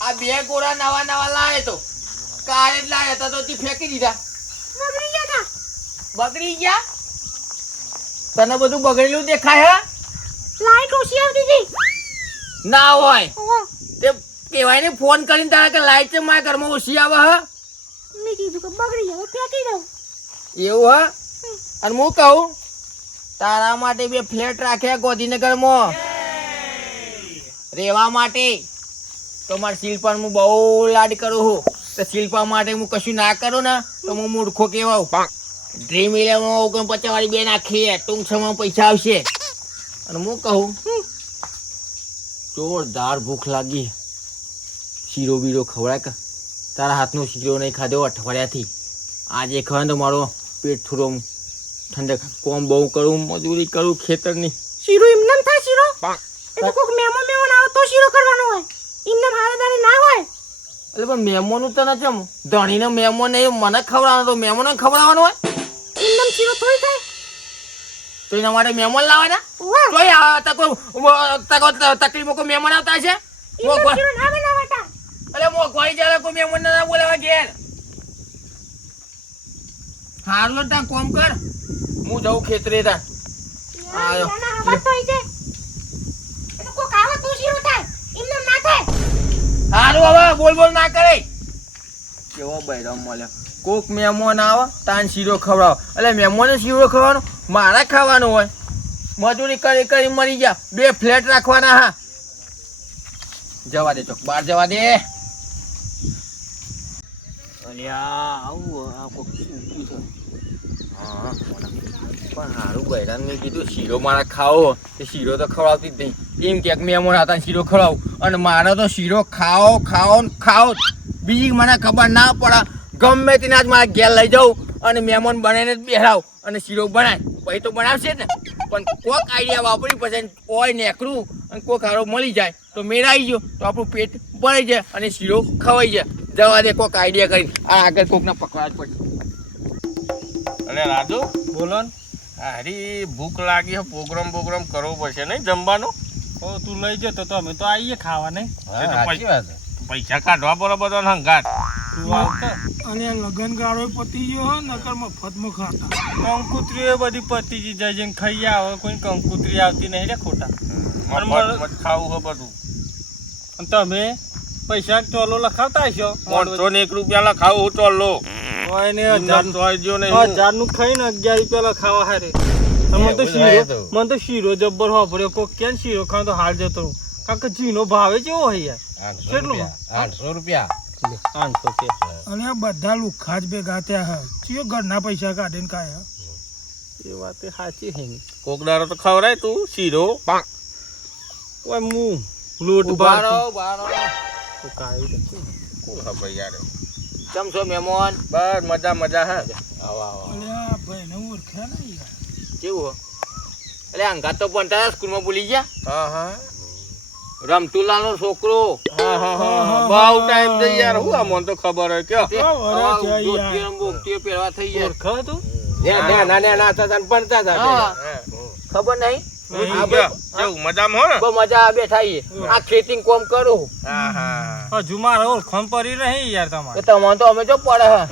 આ બે ગોળા નવા નવા લાવે તો. કાલે જ તો ફેંકી દીધા. બગડી ગયા? તને બધું બગડેલું દેખાય લાઈટ ઓછી આવતી હતી. ના હોય. તે કહેવાય ને ફોન કરીને તારા કે લાઈટ છે મારા ઘરમાં ઓછી આવે હ. મેં કીધું કે બગડી જાય ફેંકી દઉં. એવું હ? અને હું કહું તારા માટે બે ફ્લેટ રાખ્યા ગોધીનગરમાં. રહેવા માટે. તો મારા શિલ્પા હું બહુ લાડ કરું છું. તો શિલ્પા માટે હું કશું ના કરું ને તો હું મૂર્ખો કહેવાઉં. ડ્રીમ ઇલેવન ઓગણપચાસ વાળી બે નાખીએ ટૂંક સમયમાં પૈસા આવશે. અને હું કહું. જોરદાર ભૂખ લાગી. શીરો બીરો ખવડાય કે. તારા હાથનો શીરો નહીં ખાધો અઠવાડિયાથી. આજે ખવાય તો મારો પેટ થોડો ઠંડક કોમ બહુ કરું મજૂરી કરું ખેતરની. શીરો એમ એમ થાય શીરો? એ તો મેમો મહેમાન મહેમાન આવે તો શીરો કરવાનો હોય. એમને હારેદારી ના હોય. એટલે પણ મહેમાનું તો નથી ધણીને મહેમાન નહીં મને ખવડાવવાનો તો મહેમાનને ખવડાવવાનો હોય. એમને એમ શીરો થોડી થાય. તો એના માટે મહેમાન લાવવાના? વાહ. તકો તકો તકલીફમાં કોઈ મહેમાન આવતા છે અરે મો મોઘવારી જયારે કોઈ મહેમાન ના બોલાવા ઘેર? હારલો તા કોમ કર. હું જઉં ખેતરે તા આયો. હારું હવે બોલ બોલ ના કરે. કેવો બૈરામ મળ્યો. કોક મહેમાન આવે તાન શીરો ખવડાવો. એટલે મહેમાને શીરો ખવડાવવાનો? મારા ખાવાનું હોય. મજૂરી કરી કરી મરી ગયા. બે ફ્લેટ રાખવાના હા. જવા દે ચોક બહાર જવા દે. પણ હારું બૈરાન મેં કીધું, શીરો મારા ખાવો. તે શીરો તો ખવડાવતી જ નહીં. એમ ક્યાંક મહેમાન હતા શીરો ખવડાવું. અને મારો તો શીરો ખાઓ ખાઓ ખાઓ બીજી મને ખબર ના પડે. ગમે તેના જ મારા ઘેર લઈ જાઉં અને મહેમાન બનાવીને જ બેહાવ અને શીરો બનાય. પછી તો બનાવશે ને. પણ કોક આઈડિયા વાપરી પછી ઓય નેકરું અને કોક હારો મળી જાય. તો મેળાઈ ગયો. તો આપણું પેટ ભરાઈ જાય અને શીરો ખવાઈ જાય. જવા દે કોક આઈડિયા કરી આ આગળ કોકને પકડવા જ પડશે અરે રાજુ બોલો ને. હારી ભૂખ લાગી છે પ્રોગ્રામ પ્રોગ્રામ કરવો પડશે નહીં જમવાનો? ઓ તું લઈ જતો તો અમે તો આવીએ ખાવા નહીં પૈસા કાઢવા બરોબર હંગાટ તું આવતો. અને લગન ગાળો પતી ગયો હો નકર મફતમાં ખાતા. કંકુતરી બધી પતીજી જાય જઈને ખાઈ આવે કોઈ કંકુતરી આવતી નહીં રે ખોટા. ખાવું છે બધું. અને તમે પૈસા ચોલો લખાવતા હશો? પાંચસો ને એક રૂપિયા લખાવું હું ચોલો. હજારનું ખાઈને અગિયાર રૂપિયા લખાવા હારે. મને તો શીરો મને તો શીરો જબ્બર વાપર્યો કોક કેમ શીરો ખાવ તો હાલ જતો રહું. કારણ કે જીનો ભાવે કેવો હોય યાર. કેટલું? આઠસો રૂપિયા. પાંચસો અને બધા લુખ્ખા જ ભેગા થયા હા. ચિયો ઘરના પૈસા કાઢીને કાયા એ વાત સાચી હે કોકડારો તો ખવરાય તું શીરો. ઓય મુ. લોટ બારો બારો તો દઉં. કોણ હા ભાઈ યાર? કેમ છો મહેમાન? બસ મજા મજા હે. આવો આવો. અને આ ભાઈને ઓળખ્યા નહીં યાર. કેવું હો? એટલે અંગાત તો પણ સ્કૂલમાં ભૂલી ગયા? હા હા. રમતુલાલનો છોકરો. હા હા હા બહુ ટાઈમ થઈ યાર. હું આ મને તો ખબર હોય કે તે ઓ, વરે આ છે ધોતીઓ યાર. ને બોગટીઓ પહેરવા થઈ ખબર નહીં ને? યાર તમારે. તો અમે જો પડે હે.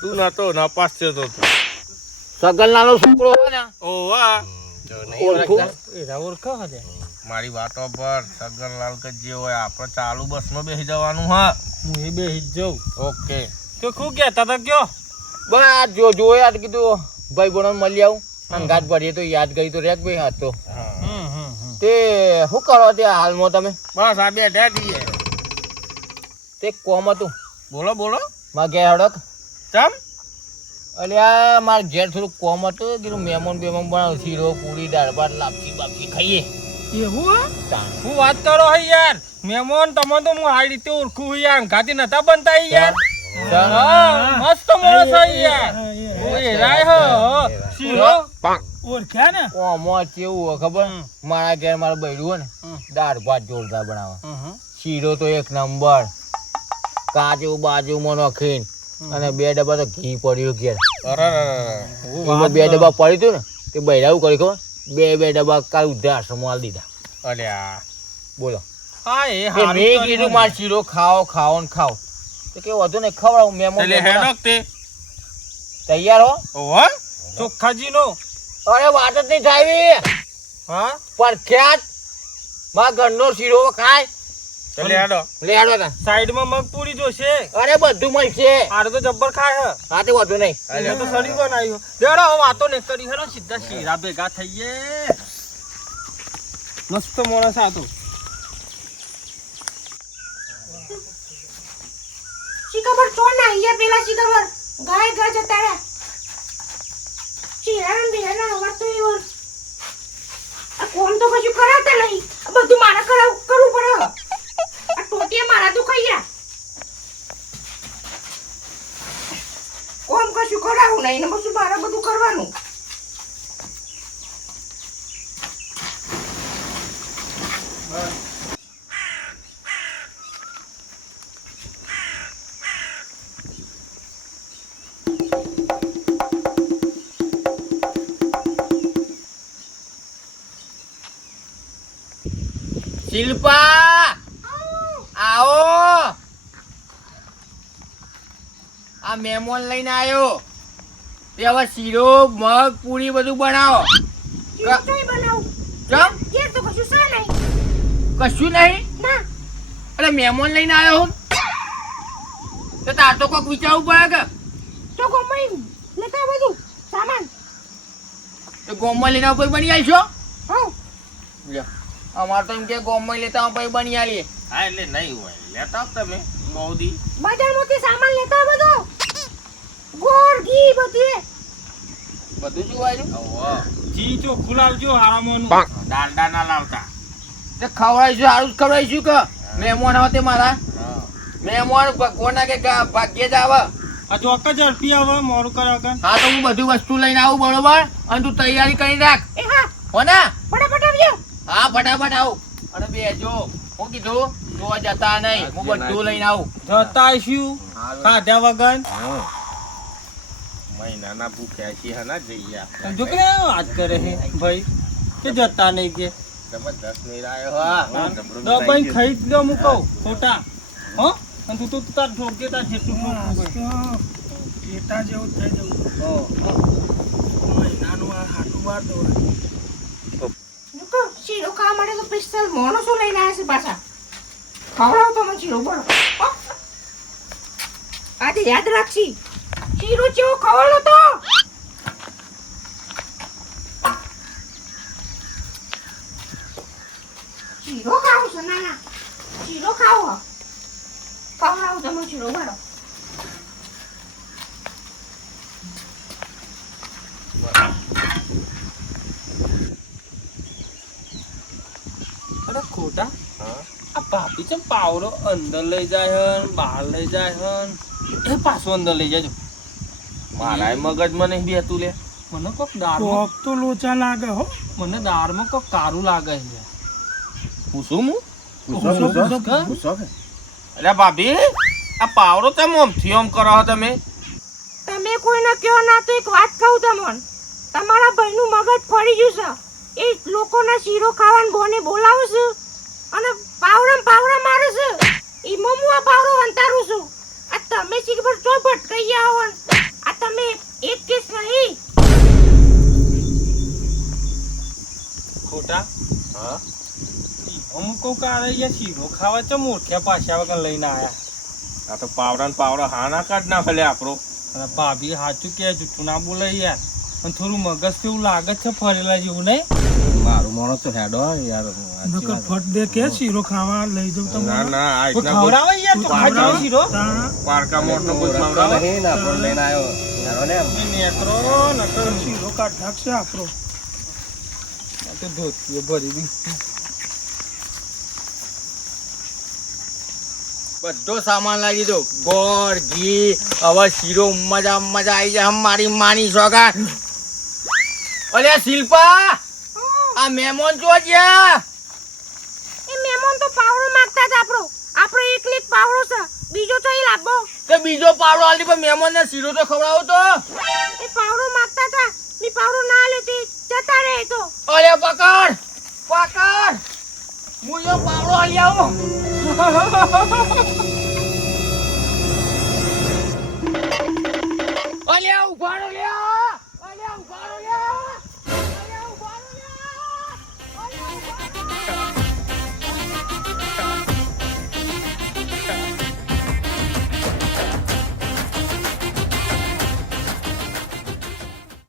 તું નતો નપાસ થયો તો તું. છોકરો હોય ને. ઓવા. ઓળખું. એરા ઓળખો હજે. મારી વાતો પર સગનલાલ કે જે હોય આપણે ચાલુ બસમાં બેસી જવાનું હા. હું એ બેસી જ જાઉં. ઓકે. તો શું કહેતા હતા કયો? બસ આ જો જોયા કીધું ભાઈ બોનો મળી આવું. અંગાત ભરીએ તો યાદ કરી તો રેત ભાઈ હાથ. તો શું કરો તે હાલમાં તમે? બસ આ બેઠા છીએ. તે કોમ હતું. બોલો બોલો. માં ગયા હડક. ચમ? અલ્યા મારે ઘેર થોડું કોમ હતું કીધું મહેમાન બેમાન બનાવ શીરો પૂરી દાળ ભાત લાપસી બાપસી ખાઈએ. એવું હું? વાત કરો હે યાર. મહેમાન તમે તો હું આ રીતે ઓળખું છું યાર. ગાતી નતા બનતા યાર. મસ્ત માણસ હે યાર. હા, એ. હો શીરો ઓળખ્યા ને? ઓમાં કેવું ખબર? મારા ઘેર મારું બૈડું હોય ને દાળ ભાત જોરદાર બનાવે. શીરો તો એક નંબર. કાજુ બાજુમાં નખીન. અને બે ડબ્બા તો ઘી પડ્યું ઘેર. બે ડબ્બા પડ્યું હતું ને તે બૈરા કરી કર્યું ખબર? બે બે ડબ્બા કાલ ઉધાર દીધા. અલ્યા. બોલો. હા એ મેં કીધું માર શીરો ખાઓ ખાઓ ને ખાઓ. તો કે વધુ ને ખવડાવું મેમો તે. તૈયાર હો. ઓહો ચોખ્ખાજીનો. અરે વાત જ નહીં થાય. હા? પ્રખ્યાતમાં ઘરનો શીરો ખાય. લેડો તા. સાઈડમાં મગ પૂરી જોશે. અરે બધું મળશે. આડો તો જબ્બર ખાય હે. હા તે વધુ નહીં. મેં તો સડી બનાવ્યું. દેડો હવે વાતો ને કરી હેડો સીધા શીરા ભેગા થઈએ. મસ્ત માણસ ના અહીંયા પેલા ગાય ગા જતા રહ્યા. ચીરાના બેના અવાજ તો આ કોમ તો કશું કરાવતા નહીં. શિલ્પા! આવો! આ મહેમાન લઈને આવ્યો તે હવે શીરો મગ પૂરી બધું બનાવો. કશું નહીં. કશું નહીં? ના. અરે મેમોન લઈને આવ્યો હું. તો તાર તો કોઈક વિચારવું પડે કે? તો ગમે લેતા બધું સામાન. તો ગોમમાં લઈને ઉપર બની આવીશો? હા. અમારે તો એમ કે ગોમમાં લેતા પછી બની આવીએ હા એટલે નહીં હોય. લેતા તમે મોદી બજારમાંથી સામાન લેતા બધો ગોળ ઘી બધું બધું ઓહો. જી ચોખ્ખું લાવજો હારામાં ડાલડા ના લાવતા. તે ખવડાવીશું સારું જ ખવડાવીશું કે? મહેમાન આવે તે મારા. મહેમાન ભગવાનના કે ભાગ્ય જ આવે. આ ચોક્કસ ઝડપી આવે મોરું કર હા તો હું બધું વસ્તુ લઈને આવું બરોબર? અને તું તૈયારી કરી રાખ. એ હા. હો ને ફટાફટ આવજો. હા ફટાફટ આવું. અને બેજો હું કીધું જોવા જતા નહીં. હું બધું લઈને આવું. જતા આવીશું ખાધા વગર? મહિનાના ભૂખ્યા છીએ હના જઈએ જો કે વાત કરે છે ભાઈ કે જતા નહીં કે? જબરદસ્ત ખાઈ જ લો ખોટા. હો? અને તું તો તાર ઠોકે તાર જેટલું ઠોકવું પેટા જેવું થઈ જવું મહિનાનું આ હાટું બાર દોડે. લોકો શીરો ખાવા માટે તો પિસ્તલ શું લઈને આવ્યા છે પાછા. ખવડાવો તમે ચીરો બોલો. આજે યાદ રાખશી. શીરો ચેવો ખવડો તો શીરો ખાવ છો, ના ના. શીરો ખાવો. તમે શીરો, બોલો. અરે ખોટા આ ભાભી છે પાવડો અંદર લઈ જાય હન બહાર લઈ જાય હન. એ પાછો અંદર લઈ જાજો મારાય મગજમાં નહીં બેતું લે. મને કોક દાર કોક તો લોચા લાગે હો. મને દાળમાં કોક કારું લાગે છે. પૂછું હું? અરે ભાભી આ પાવડો તમે આમ કરો તમે તમે? તમે કોઈને કયો ના તો એક વાત કહું તમને. તમારા ભાઈનું મગજ ફરી ગયું છે. એ લોકોના શીરો ખાવાનું બોને બોલાવે છે અને પાવડા પાવડા મારે છે ઈ મમ્મુ આ પાવડો અંતારું છું આ તમે શી ખબર ચો ભટકાઈ આવો ને? આ તમે એક કેસ નહીં? ખોટા? હા? અમુક કાળે શીરો ખાવા ચમ મોઠ્યા પાછા વગર લઈને આયા. આ તો પાવડા ને પાવડા હા ના કાઢ ના ભલે આપણો. અને ભાભી સાચું કે જૂઠું ના બોલે યાર. અને થોડું મગજ કેવું લાગે છે ફરેલા જેવું નહીં? મારું મોણો તો હેડો યાર નકર ફટ દે કે શીરો ખાવા લઈ જાઉં ના ના આ ઇતના ખવડાવે યાર ચોખ્ખા જેવો શીરો? પારકા મોટ નો કોઈ ખવડાવે? નહીં ના પણ લઈને આવ્યો હેડો ને. એ નકર શીરો કાઢ નાખશે આપરો આ તો ધોતીઓ ભરી દી બધો સામાન લાવી દો ગોળ ઘી હવે શીરો મજા મજા આવી જાય. હમ મારી માની સોગા. અલ્યા શિલ્પા! આ મહેમાન જો ગયા એ મહેમાન તો પાવડો માંગતા હતા આપણો. આપણો એકલી જ પાવડો છે. બીજો તો એ લાભો કે બીજો પાવડો આલી પણ મહેમાન ને શીરો તો ખવડાવો તો. એ પાવડો માંગતા હતા. ની પાવડો ના લેતી જતા રહે તો. અરે પકડ. પકડ. હું યો પાવડો આલી આવું.